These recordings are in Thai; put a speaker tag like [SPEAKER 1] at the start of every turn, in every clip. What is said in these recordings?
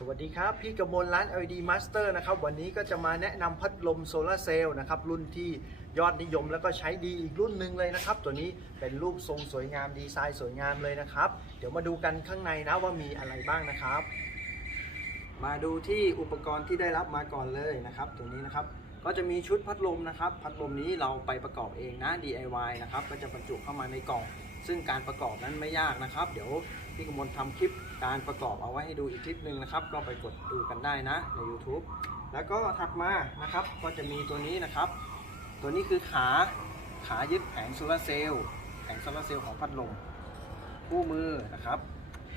[SPEAKER 1] สวัสดีครับ พี่กมลร้าน LED Master นะครับ วันนี้ก็จะมาแนะนำพัดลมโซลาร์เซลล์นะครับ รุ่นที่ยอดนิยมแล้วก็ใช้ดีอีกรุ่นหนึ่งเลยนะครับ ตัวนี้เป็นรูปทรงสวยงามดีไซน์สวยงามเลยนะครับ เดี๋ยวมาดูกันข้างในนะว่ามีอะไรบ้างนะครับ มาดูที่อุปกรณ์ที่ได้รับมาก่อนเลยนะครับตัวนี้นะครับก็จะมีชุดพัดลมนะครับ พัดลมนี้เราไปประกอบเองนะ DIY นะครับ ก็จะบรรจุเข้ามาในกล่อง ซึ่งการประกอบนั้นไม่ยากนะครับ เดี๋ยว พี่กมลทำคลิปการประกอบเอาไว้ให้ดูอีกคลิปหนึ่งนะครับ ก็ไปกดดูกันได้นะใน YouTube แล้วก็ถัดมานะครับก็จะมีตัวนี้นะครับ ตัวนี้คือขาขายึดแผงโซลาเซลล์แผงโซลาเซลล์ของพัดลมคู่มือนะครับ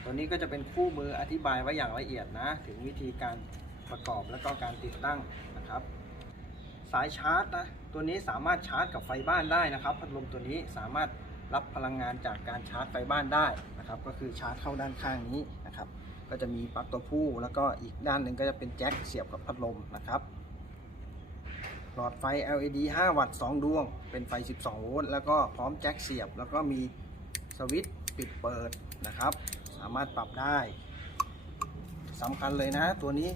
[SPEAKER 1] ตัวนี้ก็จะเป็นคู่มืออธิบายไว้อย่างละเอียดนะ ถึงวิธีการประกอบแล้วก็การติดตั้งนะครับ สายชาร์จนะตัวนี้สามารถชาร์จกับไฟบ้านได้นะครับ พัดลมตัวนี้สามารถ รับพลังงานจากการชาร์จไฟบ้านได้นะครับ ก็คือชาร์จเข้าด้านข้างนี้นะครับ ก็จะมีปลั๊กตัวผู้ แล้วก็อีกด้านหนึ่งก็จะเป็นแจ็คเสียบกับพัดลมนะครับหลอดไฟ LED 5 วัตต์ 2 ดวง เป็นไฟ 12 โวลต์ แล้วก็พร้อมแจ็คเสียบ แล้วก็มีสวิตช์ปิดเปิดนะครับ สามารถปรับได้ สำคัญเลยนะ ตัวนี้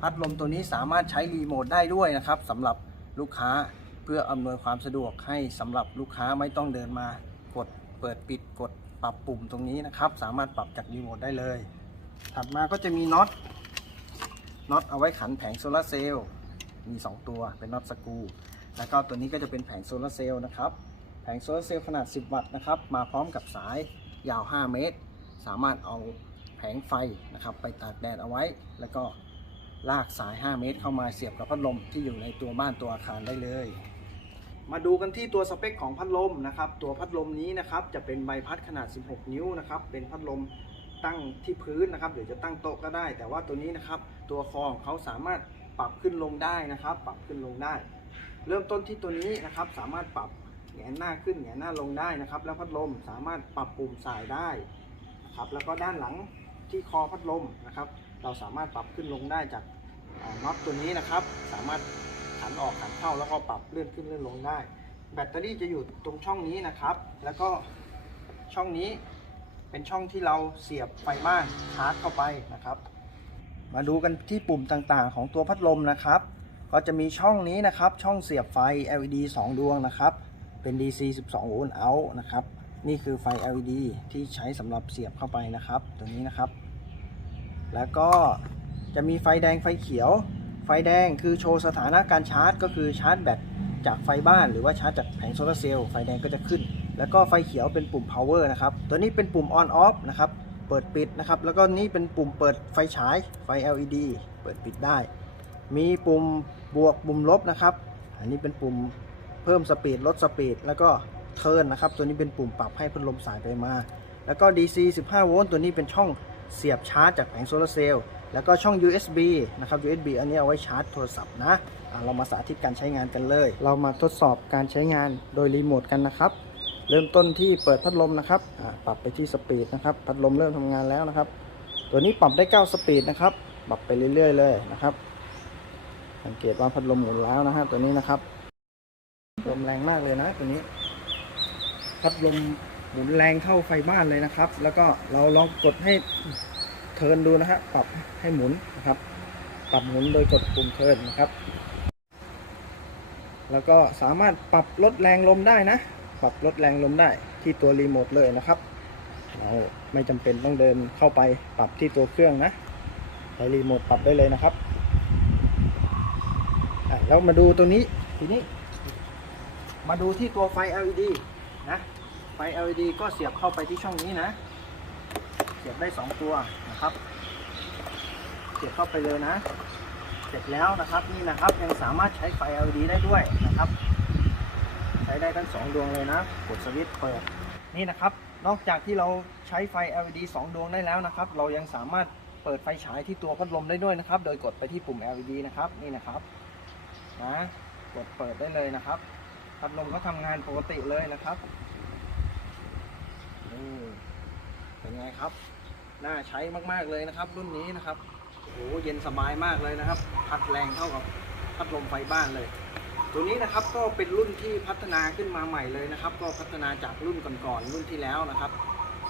[SPEAKER 1] พัดลมตัวนี้สามารถใช้รีโมทได้ด้วยนะครับสำหรับลูกค้าเพื่ออำนวยความสะดวกให้สำหรับลูกค้าไม่ต้องเดินมา กดเปิดปิดกดปรับปุ่มตรงนี้นะครับ สามารถปรับจากรีโมทได้เลย ถัดมาก็จะมีน็อตน็อตเอาไว้ขันแผงโซลาร์เซลล์มี 2 ตัวเป็นน็อตสกูแล้วก็ตัวนี้ก็จะเป็นแผงโซลาร์เซลล์นะครับ แผงโซลาร์เซลล์ขนาด 10 วัตต์นะครับ มาพร้อมกับสายยาว 5 เมตร สามารถเอาแผงไฟนะครับ ไปตากแดดเอาไว้ แล้วก็ลากสาย 5 เมตร เข้ามาเสียบกับพัดลมที่อยู่ในตัวบ้านตัวอาคารได้เลย มาดูกันที่ตัวสเปคของพัดลมนะครับ ตัวพัดลมนี้นะครับจะเป็นใบพัดขนาด 16 นิ้วนะครับ เป็นพัดลมตั้งที่พื้นนะครับหรือจะตั้งโต๊ะก็ได้ แต่ว่าตัวนี้นะครับตัวคอของเขาสามารถปรับขึ้นลงได้นะครับ ปรับขึ้นลงได้ เริ่มต้นที่ตัวนี้นะครับ สามารถปรับแหงนหน้าขึ้นแหงนหน้าลงได้นะครับ แล้วพัดลมสามารถปรับปุ่มสายได้นะครับ แล้วก็ด้านหลังที่คอพัดลมนะครับ เราสามารถปรับขึ้นลงได้จากน็อตตัวนี้นะครับ สามารถันออกขันเข้าแล้วก็ปรับเลื่อนขึ้นเลื่อนลงได้ แบตเตอรี่จะอยู่ตรงช่องนี้นะครับ แล้วก็ช่องนี้เป็นช่องที่เราเสียบไฟบ้านชาร์จเข้าไปนะครับ มาดูกันที่ปุ่มต่างๆ ของตัวพัดลมนะครับ ก็จะมีช่องนี้นะครับ ช่องเสียบไฟ LED 2 ดวงนะครับ เป็น DC 12 โวลต์เอานะครับ นี่คือไฟ LED ที่ใช้สำหรับเสียบเข้าไปนะครับ ตัวนี้นะครับ แล้วก็จะมีไฟแดงไฟเขียว ไฟแดงคือโชว์สถานะการชาร์จ ก็คือชาร์จแบตจากไฟบ้านหรือว่าชาร์จจากแผงโซลาร์เซลล์ไฟแดงก็จะขึ้น แล้วก็ไฟเขียวเป็นปุ่ม power นะครับ ตัวนี้เป็นปุ่ม on off นะครับเปิดปิดนะครับ แล้วก็นี่เป็นปุ่มเปิดไฟฉายไฟ LED เปิดปิดได้ มีปุ่มบวกปุ่มลบนะครับ อันนี้เป็นปุ่มเพิ่มสปีดลดสปีดแล้วก็เทิร์นนะครับ ตัวนี้เป็นปุ่มปรับให้พัดลมสายไปมา แล้วก็ DC 15 โวลต์ตัวนี้เป็นช่อง เสียบชาร์จจากแผงโซลาร์เซลล์แล้วก็ช่อง USB นะครับ USB อันนี้เอาไว้ชาร์จโทรศัพท์นะะเรามาสาธิตการใช้งานกันเลย เรามาทดสอบการใช้งานโดยรีโมทกันนะครับ เริ่มต้นที่เปิดพัดลมนะครับ ปรับไปที่สปีดนะครับ พัดลมเริ่มทำงานแล้วนะครับ ตัวนี้ปรับได้ 9 สปีดนะครับ ปรับไปเรื่อยๆเลยนะครับ สังเกตว่าพัดลมหมุนแล้วนะฮะตัวนี้นะครับ ลมแรงมากเลยนะตัวนี้ พัดลม มุนแรงเท่าไฟบ้านเลยนะครับ แล้วก็เราลองกดให้เทินดูนะฮะปรับให้หมุนนะครับ ปรับหมุนโดยกดปุ่มเทินนะครับ แล้วก็สามารถปรับลดแรงลมได้นะ ปรับลดแรงลมได้ที่ตัวรีโมทเลยนะครับเราไม่จำเป็นต้องเดินเข้าไปปรับที่ตัวเครื่องนะใช้รีโมทปรับได้เลยนะครับแล้วมาดูตัวนี้ทีนี้ มาดูที่ตัวไฟ LED นะ ไฟ LED ก็เสียบเข้าไปที่ช่องนี้นะ เสียบได้ 2 ตัวนะครับ เสียบเข้าไปเลยนะ เสร็จแล้วนะครับนี่นะครับยังสามารถใช้ไฟ LED ได้ด้วยนะครับ ใช้ได้ทั้ง 2 ดวงเลยนะ กดสวิตช์เปิดนี่นะครับ นอกจากที่เราใช้ไฟ LED 2 ดวงได้แล้วนะครับ เรายังสามารถเปิดไฟฉายที่ตัวพัดลมได้ด้วยนะครับ โดยกดไปที่ปุ่ม LED นะครับนี่นะครับนะกดเปิดได้เลยนะครับพัดลมก็ทำงานปกติเลยนะครับ เป็นไงครับ น่าใช้มากๆเลยนะครับ รุ่นนี้นะครับโอ้เย็นสบายมากเลยนะครับ พัดแรงเท่ากับพัดลมไฟบ้านเลย ตัวนี้นะครับก็เป็นรุ่นที่พัฒนาขึ้นมาใหม่เลยนะครับ ก็พัฒนาจากรุ่นก่อนๆรุ่นที่แล้วนะครับ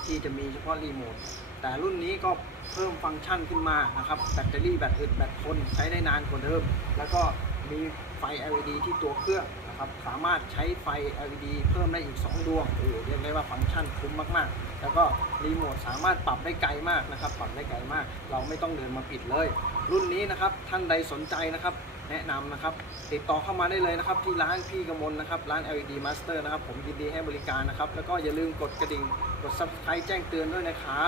[SPEAKER 1] ที่จะมีเฉพาะรีโมทแต่รุ่นนี้ก็เพิ่มฟังก์ชันขึ้นมานะครับ แบตเตอรี่แบตอึดแบตทนใช้ได้นานกว่าเดิม แล้วก็มีไฟ LED ที่ตัวเครื่อง นะครับสามารถใช้ไฟ LED เพิ่มได้อีก 2 ดวงโอ้เรียกได้ว่าฟังก์ชันคุ้มมากๆ แล้วก็รีโมทสามารถปรับได้ไกลมากนะครับปรับได้ไกลมาก เราไม่ต้องเดินมาปิดเลย รุ่นนี้นะครับท่านใดสนใจนะครับแนะนำนะครับ ติดต่อเข้ามาได้เลยนะครับ ที่ร้านพี่กมลนะครับ ร้าน LED Master นะครับ ผมยินดีให้บริการนะครับ แล้วก็อย่าลืมกดกระดิ่ง กด Subscribe แจ้งเตือนด้วยนะครับ